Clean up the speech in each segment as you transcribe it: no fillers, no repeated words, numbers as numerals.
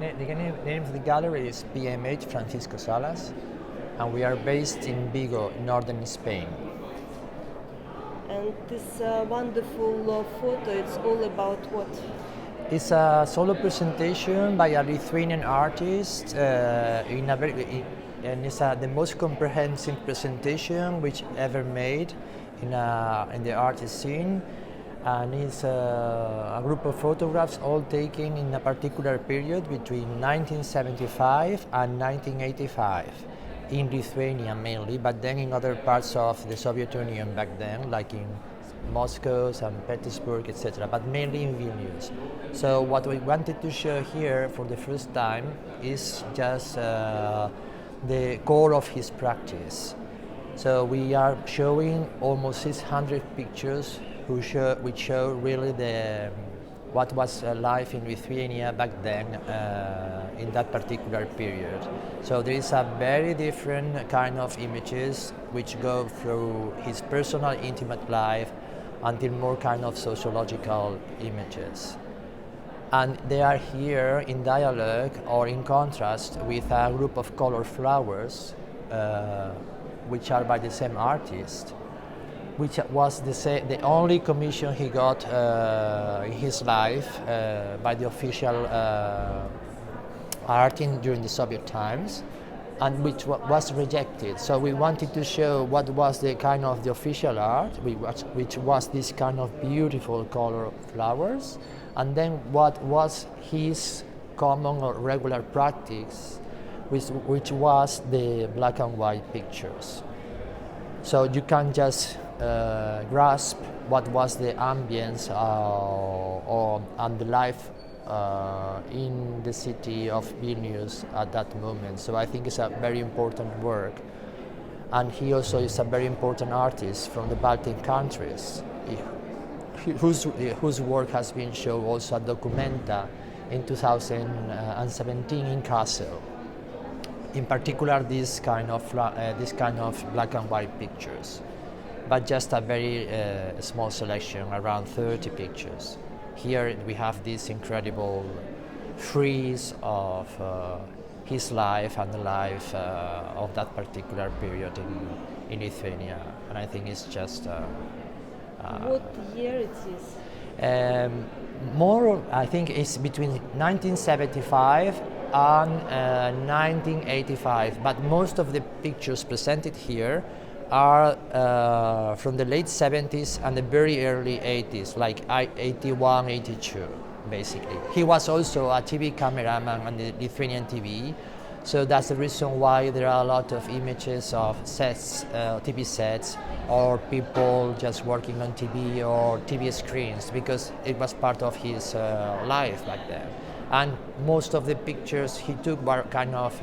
the name of the gallery is PMH Francisco Salas, and we are based in Vigo, northern Spain. And this wonderful photo, it's all about what? It's a solo presentation by a Lithuanian artist and it's the most comprehensive presentation which ever made in the art scene. And it's a group of photographs all taken in a particular period between 1975 and 1985 in Lithuania mainly, but then in other parts of the Soviet Union back then, like in Moscow, St. Petersburg, etc., but mainly in Vilnius. So what we wanted to show here for the first time is just the core of his practice. So we are showing almost 600 pictures which show really what was life in Lithuania back then in that particular period. So there is a very different kind of images which go through his personal, intimate life until more kind of sociological images. And they are here in dialogue or in contrast with a group of color flowers which are by the same artist, which was the only commission he got in his life by the official art during the Soviet times, and which was rejected. So we wanted to show what was the kind of the official art, which was this kind of beautiful color flowers, and then what was his common or regular practice, which was the black and white pictures. So you can just grasp what was the ambience and the life in the city of Vilnius at that moment. So I think it's a very important work. And he also is a very important artist from the Baltic countries, whose work has been shown also at Documenta in 2017 in Basel. In particular, this kind of black and white pictures, but just a very small selection, around 30 pictures. Here we have this incredible frieze of his life and the life of that particular period in Lithuania, and I think it's just. What year it is? More, I think it's between 1975 and 1985, but most of the pictures presented here are from the late 70s and the very early 80s, like 81, 82, basically. He was also a TV cameraman on the Lithuanian TV, so that's the reason why there are a lot of images of sets, TV sets, or people just working on TV or TV screens, because it was part of his life back then. And most of the pictures he took were kind of,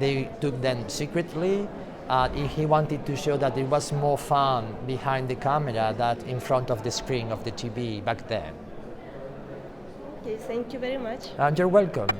they took them secretly. He wanted to show that it was more fun behind the camera than in front of the screen of the TV back then. Okay, thank you very much. And you're welcome.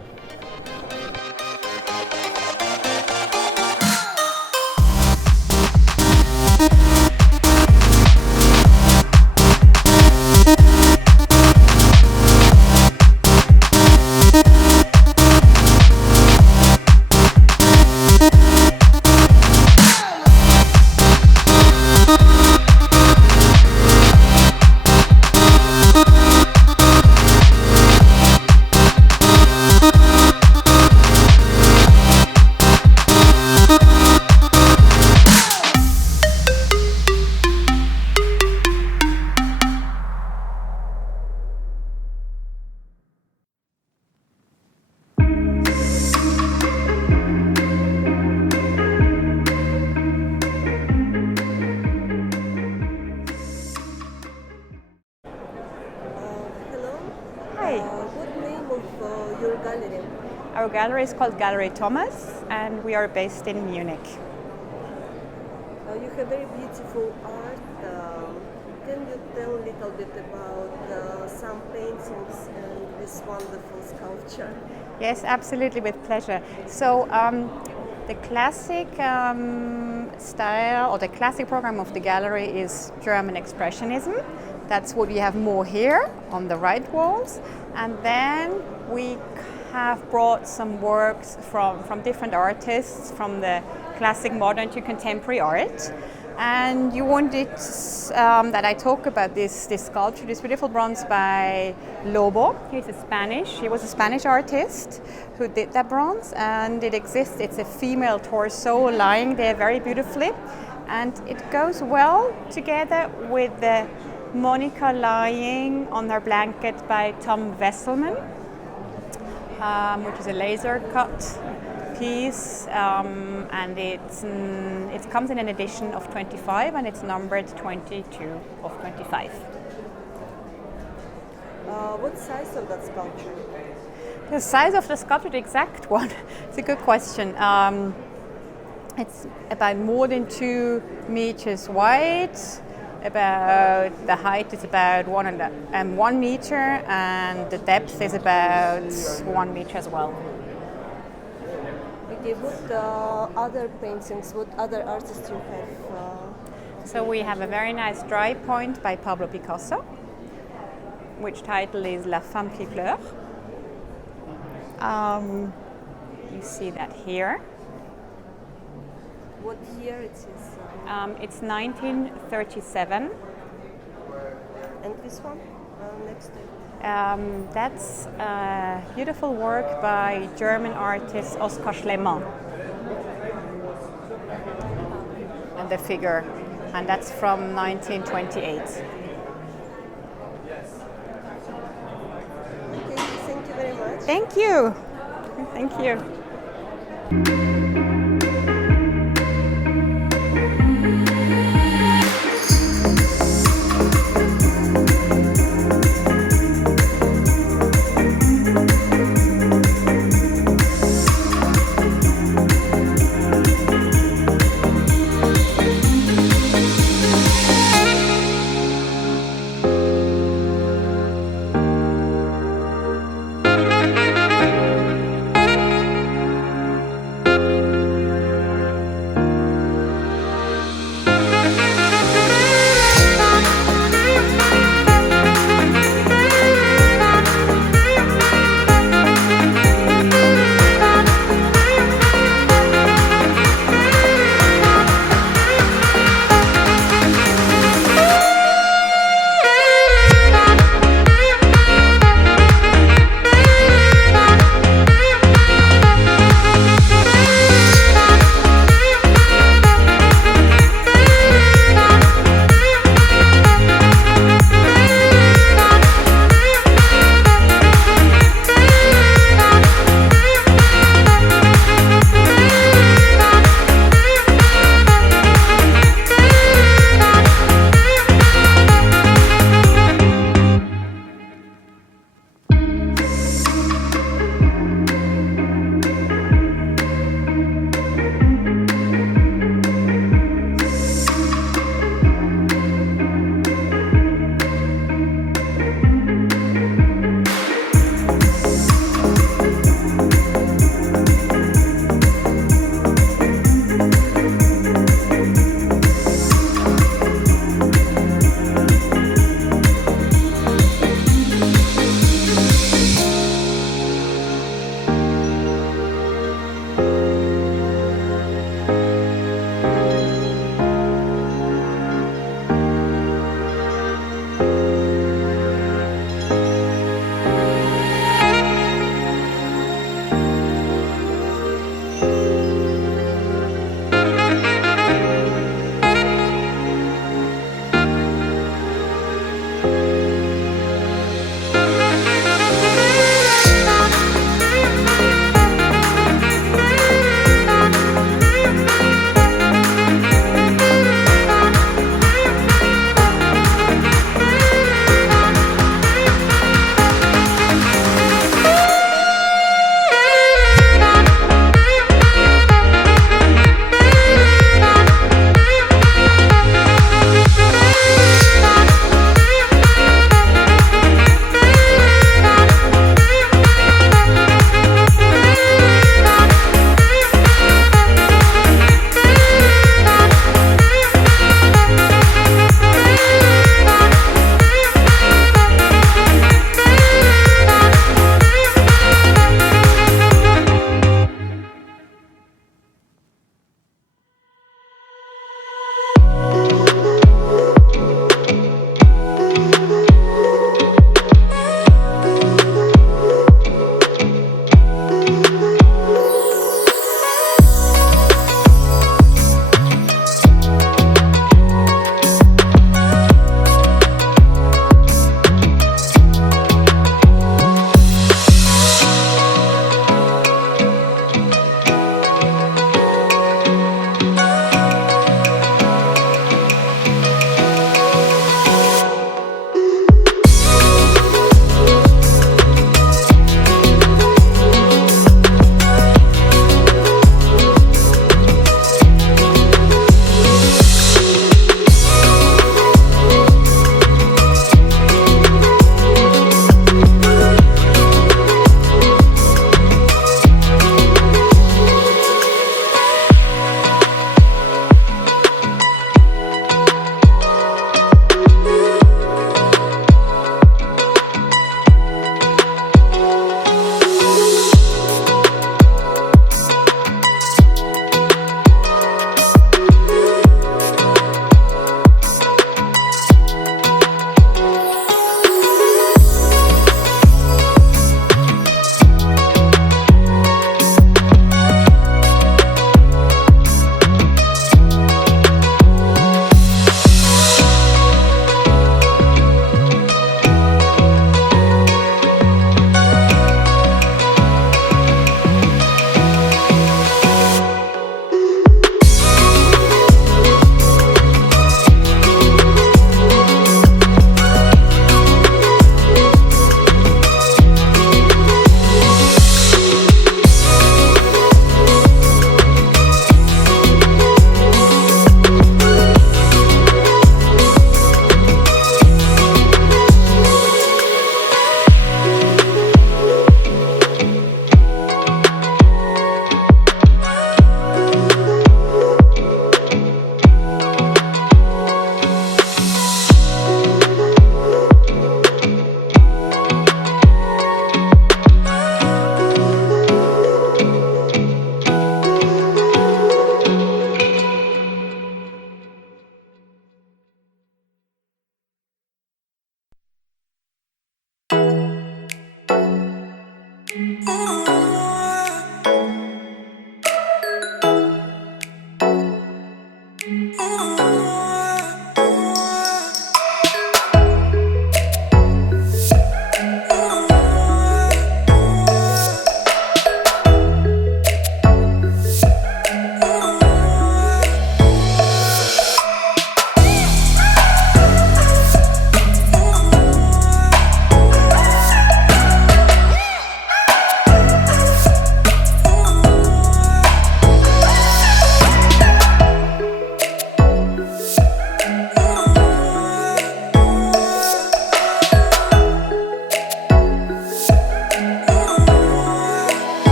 Our gallery is called Gallery Thomas, and we are based in Munich. You have very beautiful art. Can you tell a little bit about some paintings and this wonderful sculpture? Yes, absolutely, with pleasure. So the classic style or the classic program of the gallery is German Expressionism. That's what we have more here on the right walls. And then we have brought some works from different artists, from the classic, modern to contemporary art. And you wanted that I talk about this sculpture, this beautiful bronze by Lobo. He was a Spanish artist who did that bronze, and it exists. It's a female torso lying there very beautifully, and it goes well together with the Monica lying on her blanket by Tom Wesselman, which is a laser cut piece, and it comes in an edition of 25, and it's numbered 22 of 25. What size of that sculpture? The size of the sculpture, the exact one, it's a good question. It's about more than 2 meters wide. About the height is about 1 meter, and the depth is about 1 meter as well. Okay, what other paintings, what other artists you have? So we have a very nice dry point by Pablo Picasso, which title is La Femme qui pleure. You see that here. What year it is? It's 1937. And this one next to it? That's a beautiful work by German artist Oskar Schlemmer. And the figure, and that's from 1928. Okay, thank you very much. Thank you. Thank you.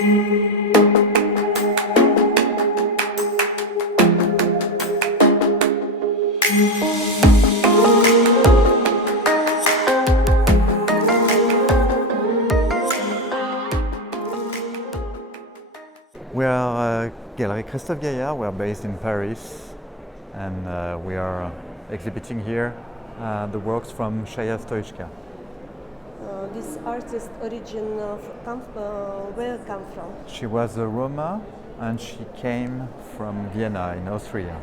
We are Gallery Christophe Gaillard. We are based in Paris, and we are exhibiting here the works from Shaya Stoichka. This artist where come from? She was a Roma, and she came from Vienna in Austria.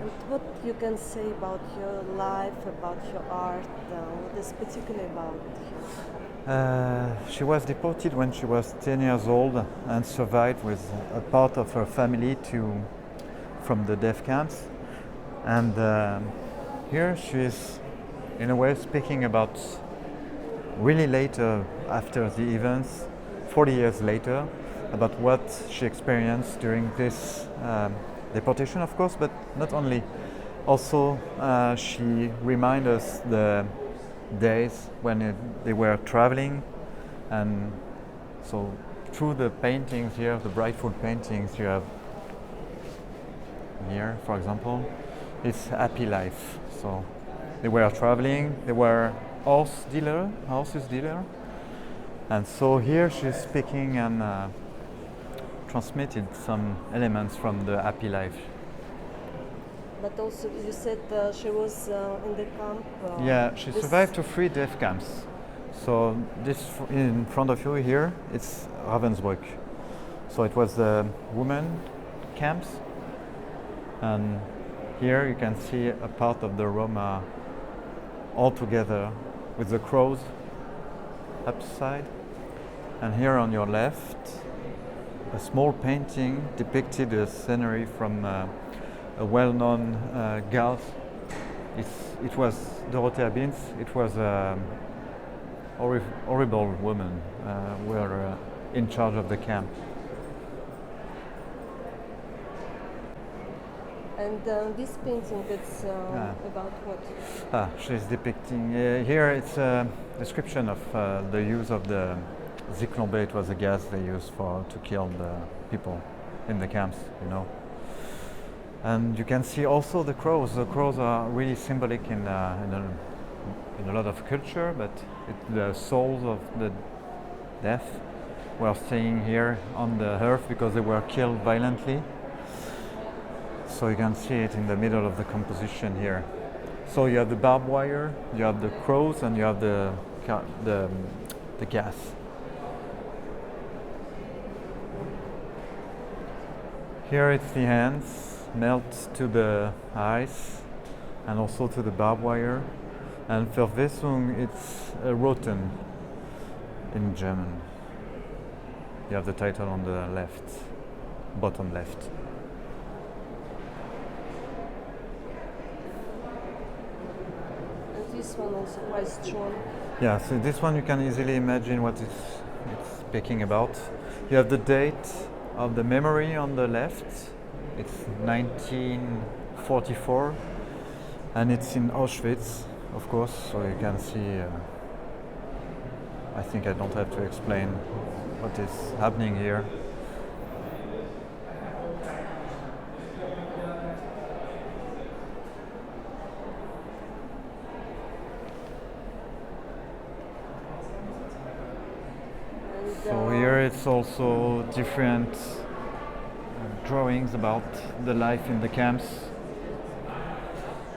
And what you can say about your life, about your art, what is particularly about you? She was deported when she was 10 years old and survived with a part of her family from the death camps. And here she is, in a way, speaking about really later, after the events, 40 years later, about what she experienced during this deportation, of course, but not only. Also, she reminds us the days when they were traveling, and so through the paintings here, the Brightful paintings you have here, for example, it's happy life. So they were traveling, they were horses dealer, and so here she's speaking and transmitted some elements from the happy life. But also, you said she was in the camp. Yeah, she survived to 3 death camps. So this in front of you here, it's Ravensbrück. So it was the women camps, and here you can see a part of the Roma all together with the crows upside. And here on your left, a small painting depicted a scenery from a well-known girl. It was Dorothea Binz. It was a horrible woman were in charge of the camp. And this painting, it's about what? She's depicting, here it's a description of the use of the Zyklon B. It was a gas they used to kill the people in the camps, you know. And you can see also the crows. The crows are really symbolic in a lot of culture, but the souls of the death were staying here on the earth because they were killed violently. So you can see it in the middle of the composition here. So you have the barbed wire, you have the crows, and you have the gas. Here it's the hands melt to the ice and also to the barbed wire. And Verwesung, it's rotten in German. You have the title on the left, bottom left. And this one also quite strong. Yeah, so this one you can easily imagine what it's speaking about. You have the date of the memory on the left. It's 1944, and it's in Auschwitz, of course, so you can see, I think I don't have to explain what is happening here. So here it's also different drawings about the life in the camps.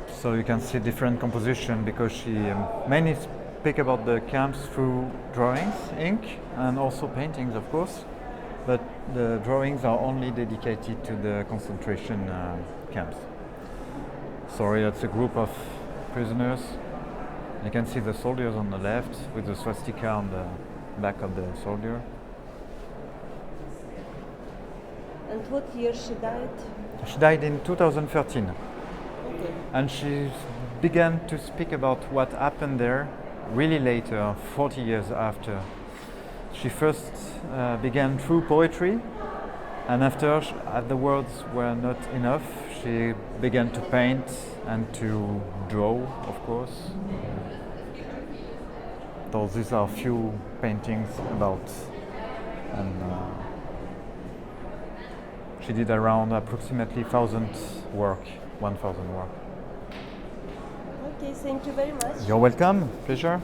So you can see different composition because she mainly speak about the camps through drawings, ink, and also paintings, of course. But the drawings are only dedicated to the concentration camps. Sorry, that's a group of prisoners. You can see the soldiers on the left with the swastika on the back of the soldier. And what year she died? She died in 2013. Okay. And she began to speak about what happened there really later, 40 years after. She first began through poetry, and after the words were not enough, she began to paint and to draw, of course. So these are few paintings about and she did around approximately 1,000 work. Okay, thank you very much. You're welcome. Pleasure.